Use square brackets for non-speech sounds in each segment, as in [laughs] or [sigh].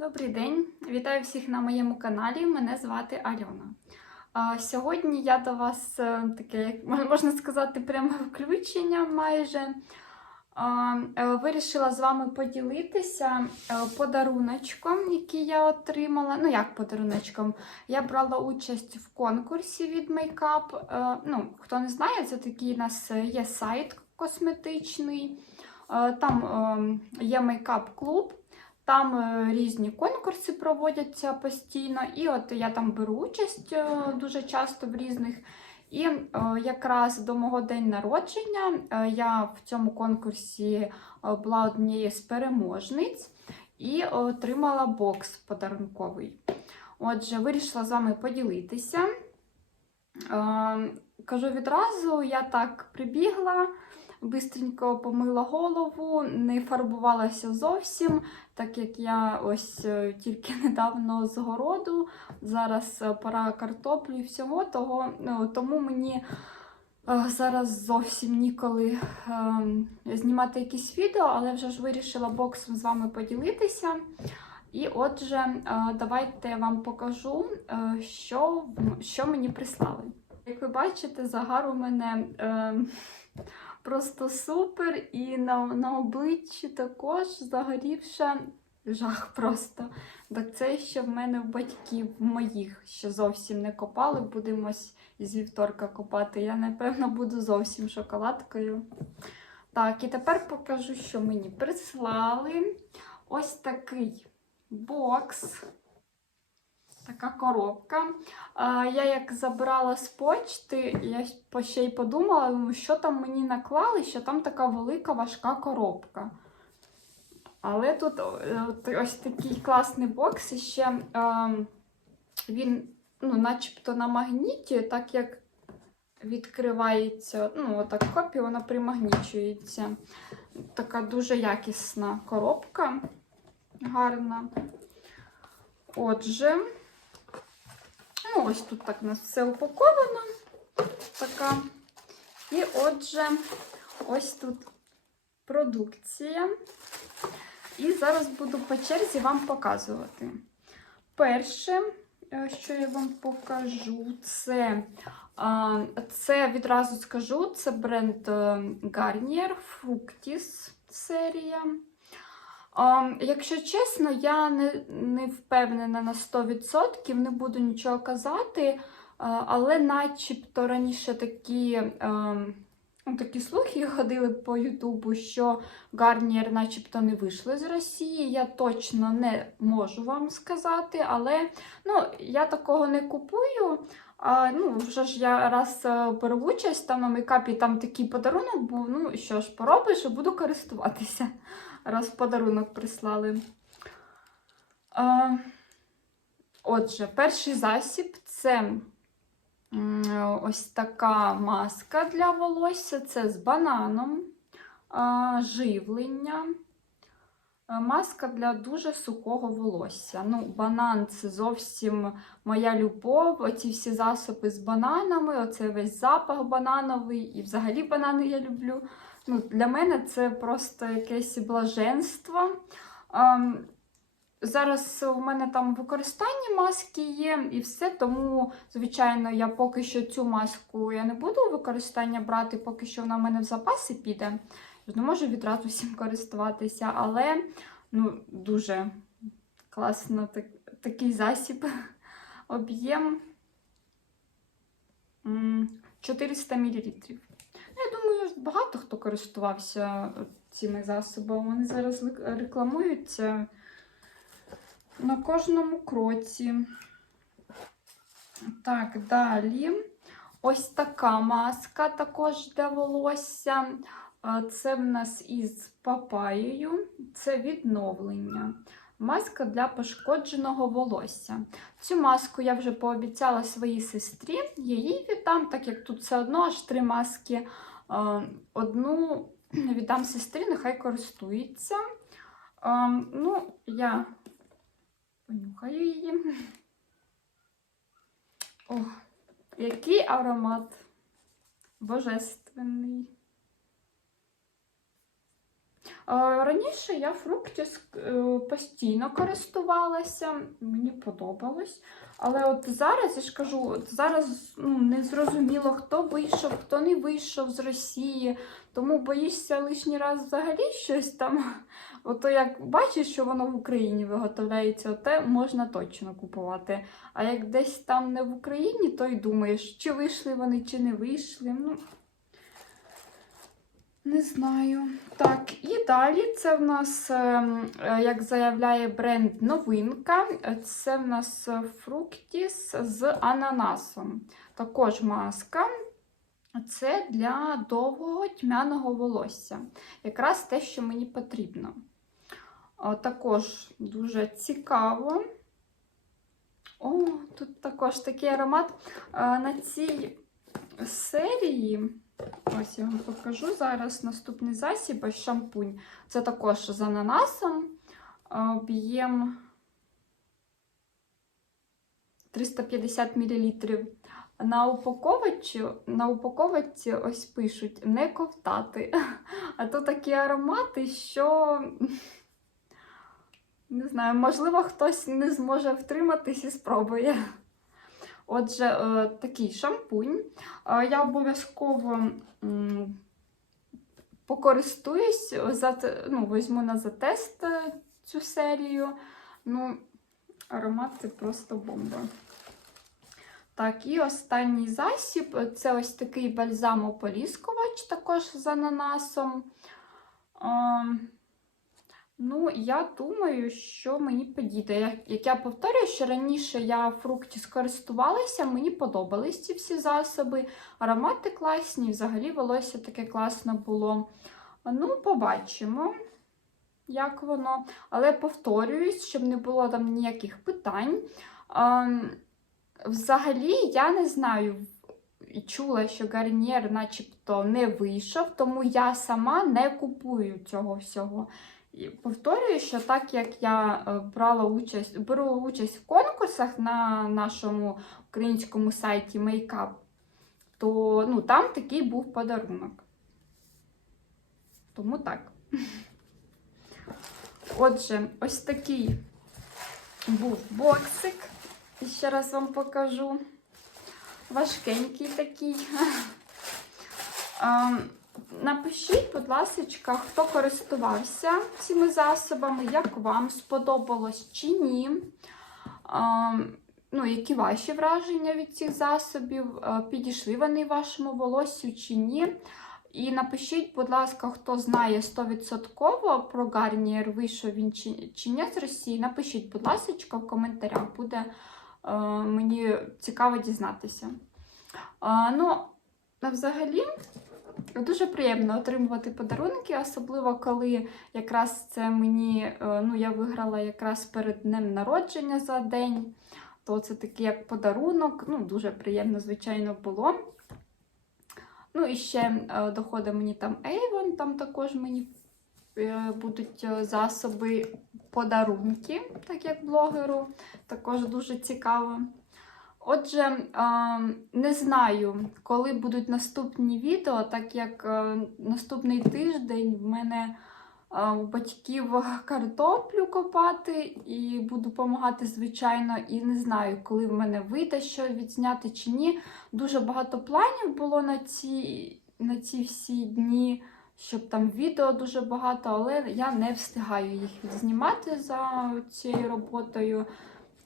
Добрий день! Вітаю всіх на моєму каналі. Мене звати Альона. Сьогодні я до вас е, таке, можна сказати, пряме включення майже. Е, Вирішила з вами поділитися е, подаруночком, який я отримала. Ну, як подаруночком? Я брала участь в конкурсі від Makeup. Ну, хто не знає, це такий у нас є сайт косметичний. Там е, є мейкап-клуб. Там е, різні конкурси проводяться постійно, і от я там беру участь е, дуже часто в різних. І е, якраз до мого день народження я в цьому конкурсі була однією з переможниць і отримала бокс подарунковий. Отже, вирішила з вами поділитися. Е, Кажу відразу, я так прибігла, бистренько помила голову, не фарбувалася зовсім так як я ось е, тільки [laughs] недавно з городу, зараз е, пора картоплі і всього, того, ну, тому мені е, зараз зовсім ніколи е, знімати якісь відео, але вже ж вирішила боксом з вами поділитися. І отже, е, давайте я вам покажу, е, що, що мені прислали. Як ви бачите, загар у мене е, просто супер, і на, на обличчі також загорівша жах просто. Так це ще в мене в батьків моїх ще зовсім не копали. Будемо із вівторка копати. Я, напевно, буду зовсім шоколадкою. Так, і тепер покажу, що мені прислали. Ось такий бокс. Така коробка. Я як забрала з почти, я ще й подумала, що там мені наклали, що там така велика важка коробка. Але тут е, ось такий класний бокс, і ще він, ну, начебто на магніті, так як відкривається, ну, отак хоп, і вона примагнічується. Така дуже якісна коробка, гарна. Отже, ну, ось тут так у нас все упаковано. Така. І отже, ось тут продукція. І зараз буду по черзі вам показувати. Перше, е, що я вам покажу, це, це відразу скажу, це бренд е, Garnier Fructis серія. Якщо чесно, я не, не впевнена на 100%, не буду нічого казати, але начебто раніше такі. е, Ну, Такі слухи [laughs] ходили по Ютубу, що Гарнієр начебто не вийшли з Росії. Я точно не можу вам сказати, але ну, я такого не купую. А, ну, вже ж я раз е, беру участь там на мейкапі, там такий подарунок був. Ну, що ж, поробиш, буду користуватися, раз подарунок прислали. А, отже, перший засіб це Ось така маска для волосся. Це з бананом, а, живлення. Маска для дуже сухого волосся. Ну, банан це зовсім моя любов. Оці всі засоби з бананами, оце весь запах банановий, і взагалі банани я люблю. Ну, Для мене це просто якесь блаженство. Ам, Зараз у мене там використання маски є і все, тому, звичайно, я поки що цю маску я не буду у використання брати, поки що вона в мене в запаси піде. Не можу відразу всім користуватися, але ну, дуже класно так, такий засіб. Об'єм 400 мл. Багато хто користувався цими засобами. Вони зараз рекламуються на кожному кроці. Так, далі. Ось така маска також для волосся. Це в нас із папаєю, це відновлення. Маска для пошкодженого волосся. Цю маску я вже пообіцяла своїй сестрі, я їй віддам, так як тут все одно аж три маски. А, Одну [clears throat] віддам сестрі, нехай користується. Ну, я Понюхаю її. О, який аромат божественний. Раніше я фруктіс е, постійно користувалася, мені подобалось. Але от зараз я ж кажу, от зараз ну, не зрозуміло, хто вийшов, хто не вийшов з Росії. Тому боїшся лишній раз взагалі щось там. [laughs] Ото як бачиш, що воно в Україні виготовляється, те можна точно купувати. А як десь там не в Україні, то й думаєш, чи вийшли вони, чи не вийшли. Ну, не знаю. Так, і далі це в нас, ем, е, як заявляє бренд новинка, е, це в нас фруктіс з ананасом. Також маска. Це для довгого тьмяного волосся. Якраз те, що мені потрібно. Також дуже цікаво. О, тут також такий аромат. На цій серії, ось я вам покажу зараз наступний засіб, ось шампунь. Це також з ананасом. Об'єм 350 мл. На упаковочці, на упаковочці ось пишуть не ковтати. [laughs] А то такі аромати, що не знаю, можливо, хтось не зможе втриматись і спробує. Отже, е, такий шампунь. Е, Я обов'язково покористуюсь, ну, візьму на затест е, цю серію. Ну, аромат це просто бомба. Так, і останній засіб це ось такий бальзамополіскувач, також з ананасом. Ну, я думаю, що мені підійде. Як, я повторюю, що раніше я фрукті скористувалася, мені подобались ці всі засоби. Аромати класні, взагалі волосся таке класне було. Ну, побачимо, як воно. Але повторююсь, щоб не було там ніяких питань. Ем, взагалі, я не знаю. Чула, що Гарнієр начебто не вийшов, тому я сама не купую цього всього. І повторюю, що так як я е, брала участь, беру участь в конкурсах на нашому українському сайті Makeup, то ну, там такий був подарунок. Тому так. Отже, ось такий був боксик. І ще раз вам покажу. Важкенький такий. [laughs] Напишіть, будь ласка, хто користувався цими засобами, як вам сподобалось чи ні. Ем, Ну, які ваші враження від цих засобів? Е, Підійшли вони вашому волоссю чи ні? І напишіть, будь ласка, хто знає 100% про Гарнієр, вийшов він чи ні з Росії. Напишіть, будь ласка, в коментарях. Буде е, мені цікаво дізнатися. Е, ну, взагалі. Дуже приємно отримувати подарунки, особливо коли якраз це мені, е, ну, я виграла якраз перед днем народження за день, то це такий як подарунок. Ну, дуже приємно, звичайно, було. Ну, і ще е, доходить мені там Avon, там також мені е, будуть засоби подарунки, так як блогеру. Також дуже цікаво. Отже, не знаю, коли будуть наступні відео, так як е, наступний тиждень в мене е, у батьків [laughs] картоплю копати і буду допомагати, звичайно, і не знаю, коли в мене вийде що відзняти чи ні. Дуже багато планів було на ці, на ці всі дні, щоб там відео дуже багато, але я не встигаю їх відзнімати за цією роботою.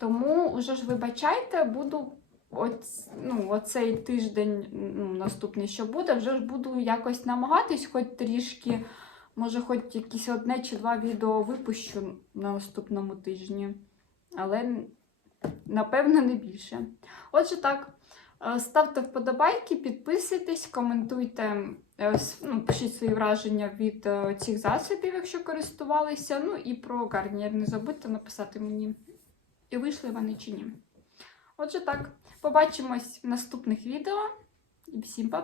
Тому вже ж вибачайте, буду оць, ну, оцей тиждень, ну, наступний, що буде, вже ж буду якось намагатись, хоч трішки, може, хоч якісь одне чи два відео випущу на наступному тижні. Але, напевно, не більше. Отже, так. е, Ставте вподобайки, підписуйтесь, коментуйте, е, ну, пишіть свої враження від е, цих засобів, якщо користувалися. Ну і про Гарнієр не забудьте написати мені, і вийшли вони чи ні. Отже, так, побачимось в наступних відео. І всім па-па!